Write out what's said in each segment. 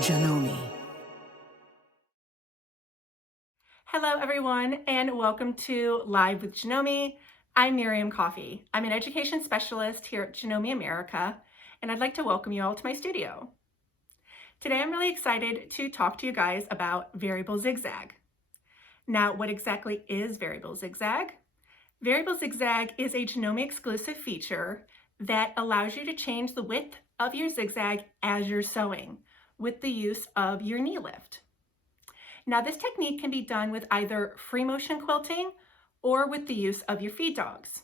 Janome. Hello everyone and welcome to Live with Janome. I'm Miriam Coffey. I'm an education specialist here at Janome America, and I'd like to welcome you all to my studio. Today I'm really excited to talk to you guys about variable zigzag. Now, what exactly is variable zigzag? Variable zigzag is a Janome exclusive feature that allows you to change the width of your zigzag as you're sewing with the use of your knee lift. Now, this technique can be done with either free motion quilting or with the use of your feed dogs.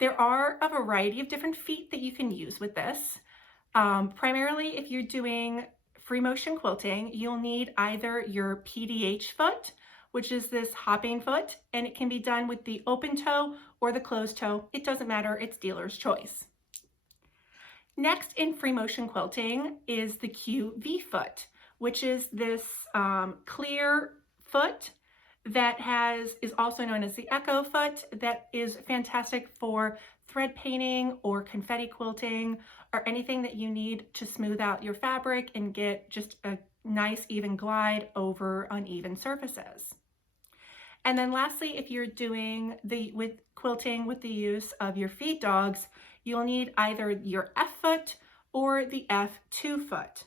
There are a variety of different feet that you can use with this. Primarily, if you're doing free motion quilting, you'll need either your PDH foot, which is this hopping foot, and it can be done with the open toe or the closed toe. It doesn't matter, it's dealer's choice. Next in free motion quilting is the QV foot, which is this clear foot that is also known as the echo foot, that is fantastic for thread painting or confetti quilting or anything that you need to smooth out your fabric and get just a nice even glide over uneven surfaces. And then lastly, if you're doing quilting with the use of your feed dogs, you'll need either your F foot or the F2 foot.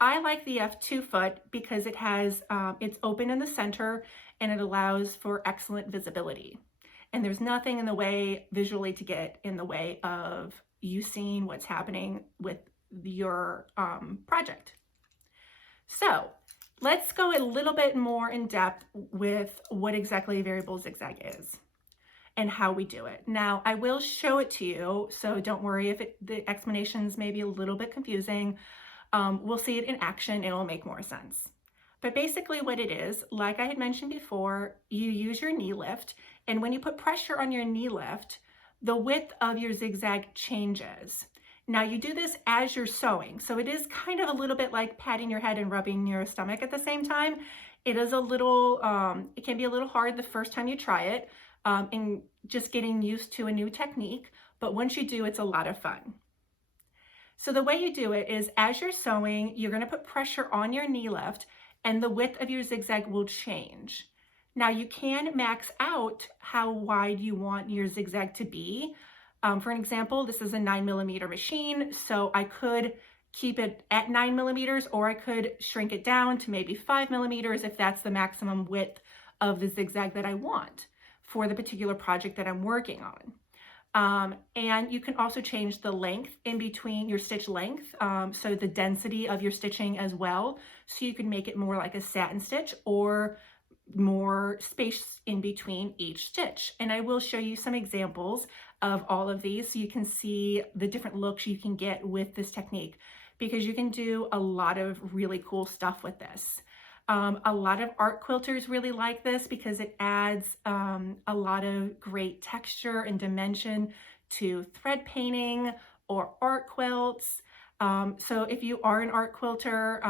I like the F2 foot because it has, it's open in the center and it allows for excellent visibility. And there's nothing in the way visually to get in the way of you seeing what's happening with your project. So let's go a little bit more in depth with what exactly variable zigzag is and how we do it. Now, I will show it to you, so don't worry if the explanations may be a little bit confusing. We'll see it in action and it'll make more sense. But basically what it is, like I had mentioned before, you use your knee lift, and when you put pressure on your knee lift, the width of your zigzag changes. Now you do this as you're sewing, so it is kind of a little bit like patting your head and rubbing your stomach at the same time. It is a little, it can be a little hard the first time you try it, and just getting used to a new technique, but once you do, it's a lot of fun. So the way you do it is as you're sewing, you're going to put pressure on your knee lift and the width of your zigzag will change. Now you can max out how wide you want your zigzag to be. For an example, this is a 9mm machine, so I could keep it at 9mm, or I could shrink it down to maybe 5mm if that's the maximum width of the zigzag that I want for the particular project that I'm working on. And you can also change the length in between your stitch length, so the density of your stitching as well, so you can make it more like a satin stitch or more space in between each stitch. And I will show you some examples of all of these so you can see the different looks you can get with this technique, because you can do a lot of really cool stuff with this. A lot of art quilters really like this because it adds a lot of great texture and dimension to thread painting or art quilts. So if you are an art quilter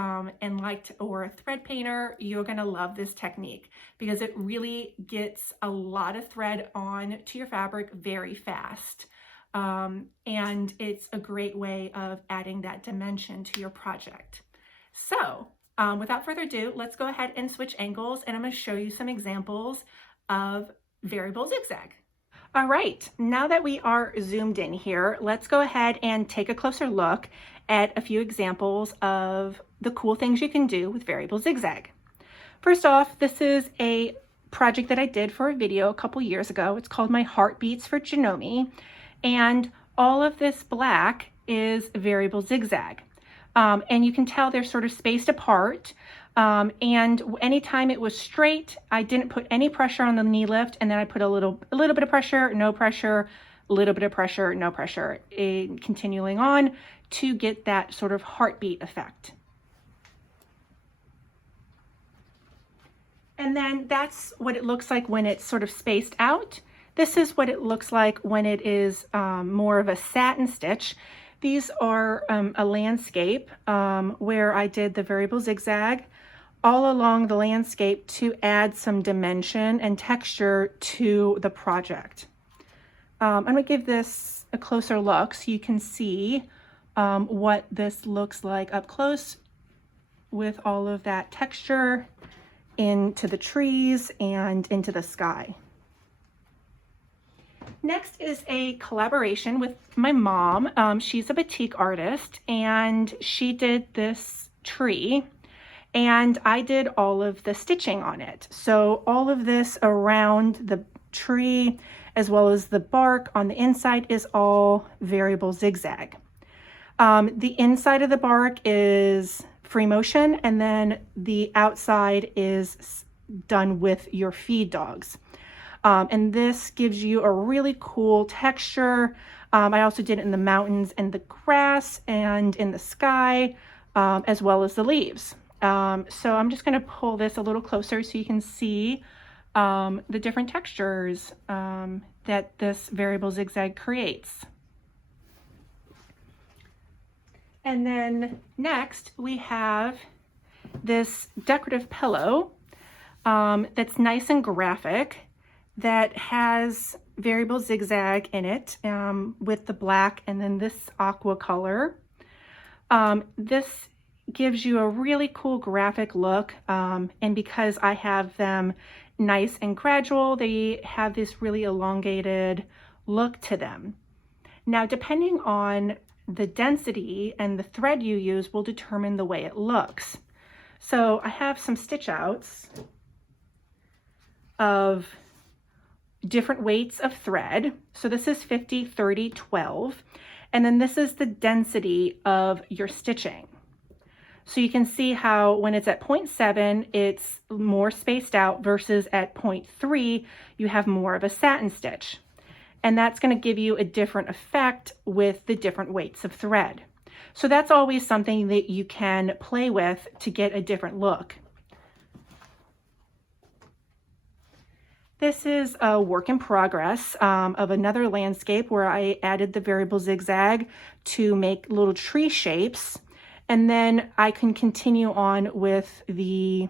or a thread painter, you're gonna love this technique because it really gets a lot of thread on to your fabric very fast. And it's a great way of adding that dimension to your project. So without further ado, let's go ahead and switch angles, and I'm going to show you some examples of variable zigzag. All right, now that we are zoomed in here, let's go ahead and take a closer look at a few examples of the cool things you can do with variable zigzag. First off, this is a project that I did for a video a couple years ago. It's called My Heartbeats for Janome, and all of this black is variable zigzag. And you can tell they're sort of spaced apart. And anytime it was straight, I didn't put any pressure on the knee lift, and then I put a little bit of pressure, no pressure, a little bit of pressure, no pressure, and continuing on to get that sort of heartbeat effect. And then that's what it looks like when it's sort of spaced out. This is what it looks like when it is more of a satin stitch. These are a landscape where I did the variable zigzag all along the landscape to add some dimension and texture to the project. I'm going to give this a closer look so you can see what this looks like up close with all of that texture into the trees and into the sky. Next is a collaboration with my mom. She's a batik artist, and she did this tree, and I did all of the stitching on it. So all of this around the tree, as well as the bark on the inside, is all variable zigzag. The inside of the bark is free motion, and then the outside is done with your feed dogs. And this gives you a really cool texture. I also did it in the mountains and the grass and in the sky, as well as the leaves. So I'm just going to pull this a little closer so you can see the different textures that this variable zigzag creates. And then next we have this decorative pillow that's nice and graphic, that has variable zigzag in it with the black and then this aqua color. This gives you a really cool graphic look, and because I have them nice and gradual, they have this really elongated look to them. Now, depending on the density and the thread you use will determine the way it looks. So I have some stitch outs of different weights of thread. So this is 50, 30, 12. And then this is the density of your stitching. So you can see how when it's at 0.7, it's more spaced out versus at 0.3, you have more of a satin stitch. And that's going to give you a different effect with the different weights of thread. So that's always something that you can play with to get a different look. This is a work in progress of another landscape where I added the variable zigzag to make little tree shapes. And then I can continue on with the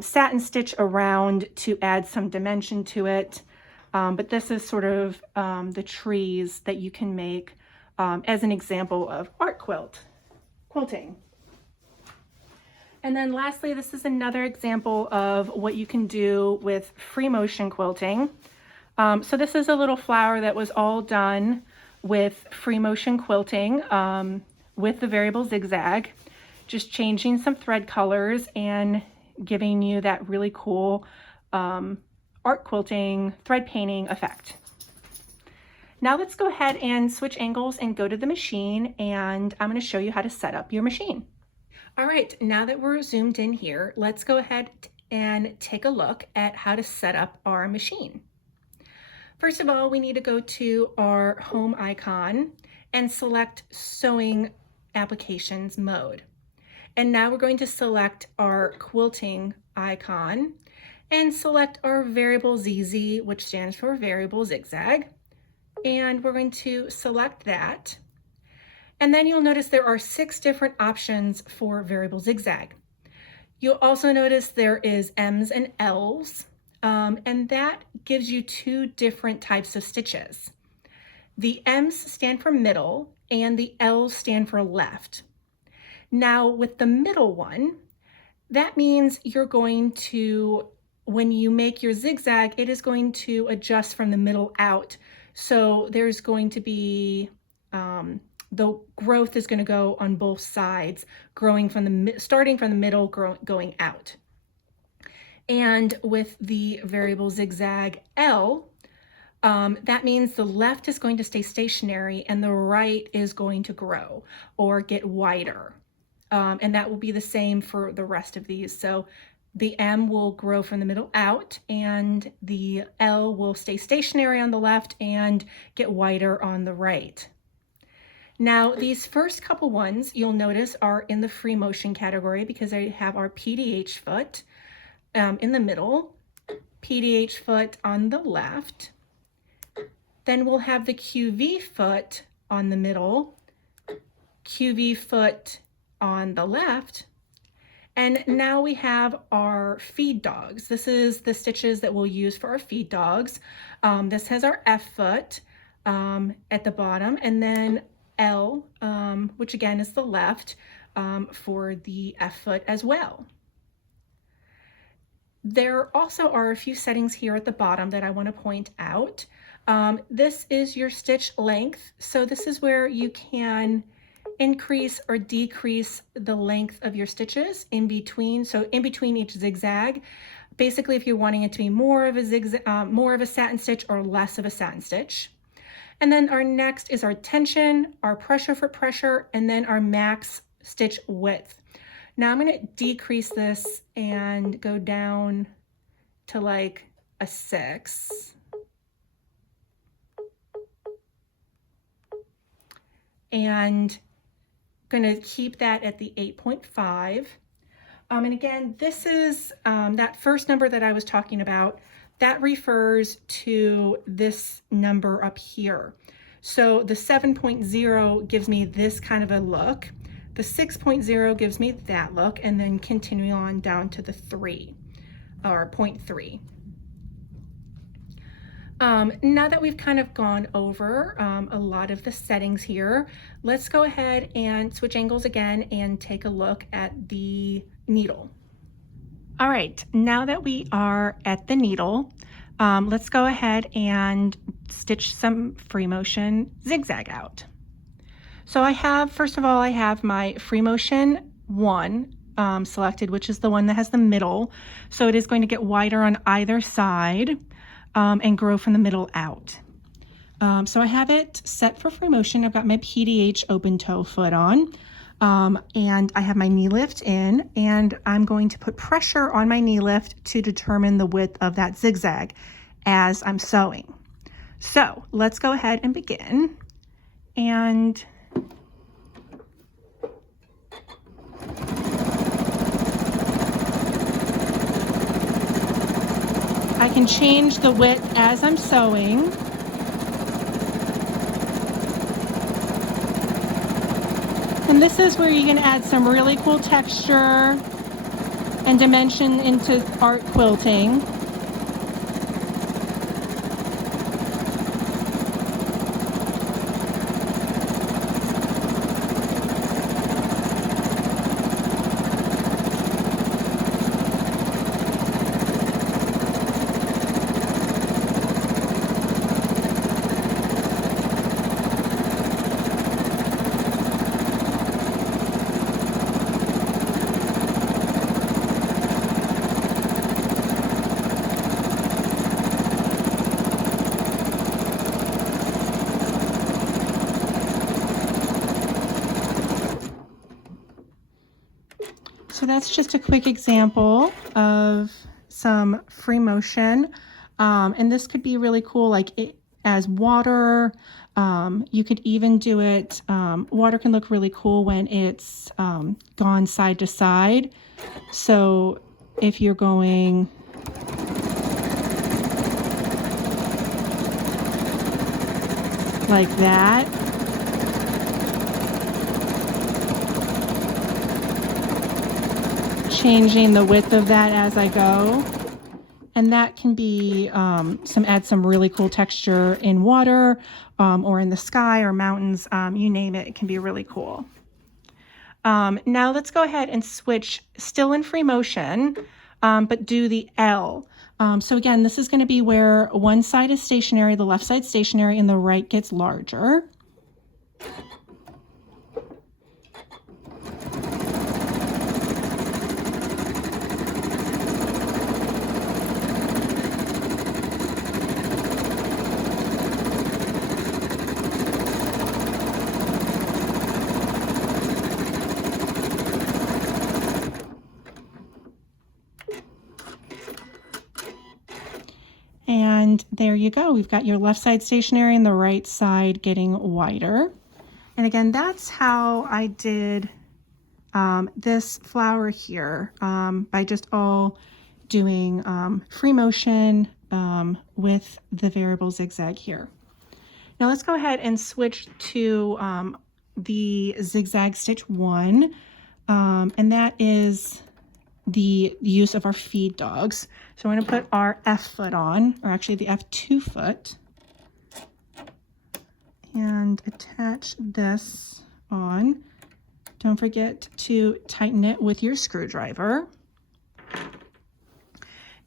satin stitch around to add some dimension to it. But this is sort of the trees that you can make as an example of art quilting. And then lastly, this is another example of what you can do with free motion quilting. So this is a little flower that was all done with free motion quilting with the variable zigzag, just changing some thread colors and giving you that really cool art quilting, thread painting effect. Now let's go ahead and switch angles and go to the machine, and I'm going to show you how to set up your machine. All right, now that we're zoomed in here, let's go ahead and take a look at how to set up our machine. First of all, we need to go to our home icon and select sewing applications mode. And now we're going to select our quilting icon and select our variable ZZ, which stands for variable zigzag. And we're going to select that. And then you'll notice there are 6 different options for variable zigzag. You'll also notice there is M's and L's, and that gives you 2 different types of stitches. The M's stand for middle and the L's stand for left. Now with the middle one, that means you're going to, when you make your zigzag, it is going to adjust from the middle out. So there's going to be the growth is going to go on both sides, growing from starting from the middle, going out. And with the variable zigzag L, that means the left is going to stay stationary and the right is going to grow or get wider. And that will be the same for the rest of these. So the M will grow from the middle out, and the L will stay stationary on the left and get wider on the right. Now, these first couple ones you'll notice are in the free motion category because they have our PDH foot in the middle, PDH foot on the left. Then we'll have the QV foot on the middle, QV foot on the left. And now we have our feed dogs. This is the stitches that we'll use for our feed dogs. This has our F foot at the bottom, and then L, which again is the left, for the F foot as well. There also are a few settings here at the bottom that I want to point out. This is your stitch length. So this is where you can increase or decrease the length of your stitches in between. So in between each zigzag, basically if you're wanting it to be more of a zigzag, more of a satin stitch or less of a satin stitch. And then our next is our tension, our pressure foot pressure, and then our max stitch width. Now I'm going to decrease this and go down to like a 6. And I'm going to keep that at the 8.5. And again, this is that first number that I was talking about. That refers to this number up here. So the 7.0 gives me this kind of a look. The 6.0 gives me that look, and then continuing on down to the 3 or 0.3. Now that we've kind of gone over a lot of the settings here, let's go ahead and switch angles again and take a look at the needle. All right, now that we are at the needle, let's go ahead and stitch some free motion zigzag out. So I have, first of all, I have my free motion 1 selected, which is the one that has the middle. So it is going to get wider on either side and grow from the middle out. So I have it set for free motion. I've got my PDH open toe foot on, and I have my knee lift in, and I'm going to put pressure on my knee lift to determine the width of that zigzag as I'm sewing. So let's go ahead and begin. And I can change the width as I'm sewing. And this is where you can add some really cool texture and dimension into art quilting. So that's just a quick example of some free motion. And this could be really cool, like as water. You could even do it, water can look really cool when it's gone side to side. So if you're going like that, changing the width of that as I go, and that can be add some really cool texture in water or in the sky or mountains, you name it, it can be really cool. Now let's go ahead and switch, still in free motion, but do the L. So again, this is going to be where one side is stationary, the left side stationary, and the right gets larger. And there you go. We've got your left side stationary and the right side getting wider. And again, that's how I did this flower here by just all doing free motion with the variable zigzag here. Now let's go ahead and switch to the zigzag stitch 1, and that is the use of our feed dogs. So we're going to put our F foot on, or actually the F2 foot, and attach this on Don't forget to tighten it with your screwdriver.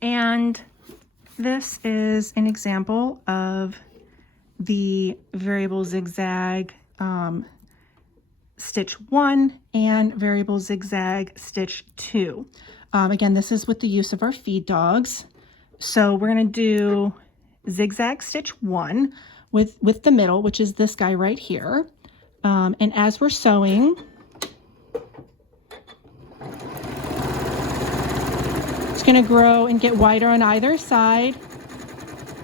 And this is an example of the variable zigzag stitch 1 and variable zigzag stitch 2. Again, this is with the use of our feed dogs. So we're going to do zigzag stitch 1 with the middle, which is this guy right here. And as we're sewing, it's going to grow and get wider on either side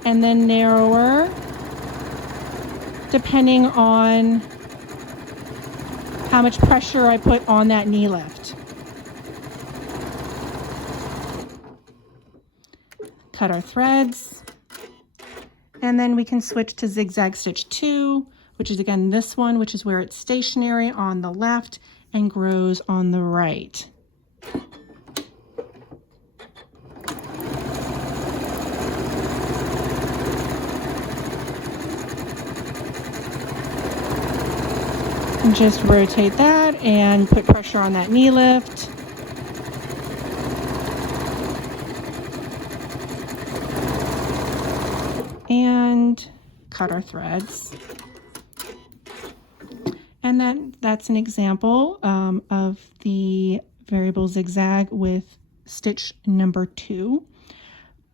and then narrower depending on how much pressure I put on that knee lift. Cut our threads, and then we can switch to zigzag stitch 2, which is again this one, which is where it's stationary on the left and grows on the right. And just rotate that and put pressure on that knee lift. And cut our threads. And that's an example of the variable zigzag with stitch number 2.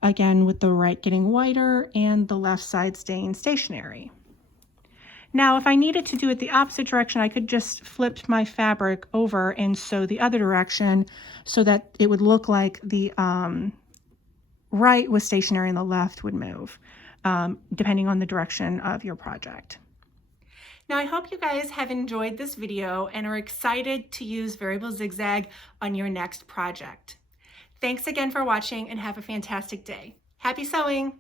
Again, with the right getting wider and the left side staying stationary. Now, if I needed to do it the opposite direction, I could just flip my fabric over and sew the other direction so that it would look like the right was stationary and the left would move, depending on the direction of your project. Now, I hope you guys have enjoyed this video and are excited to use variable zigzag on your next project. Thanks again for watching and have a fantastic day. Happy sewing!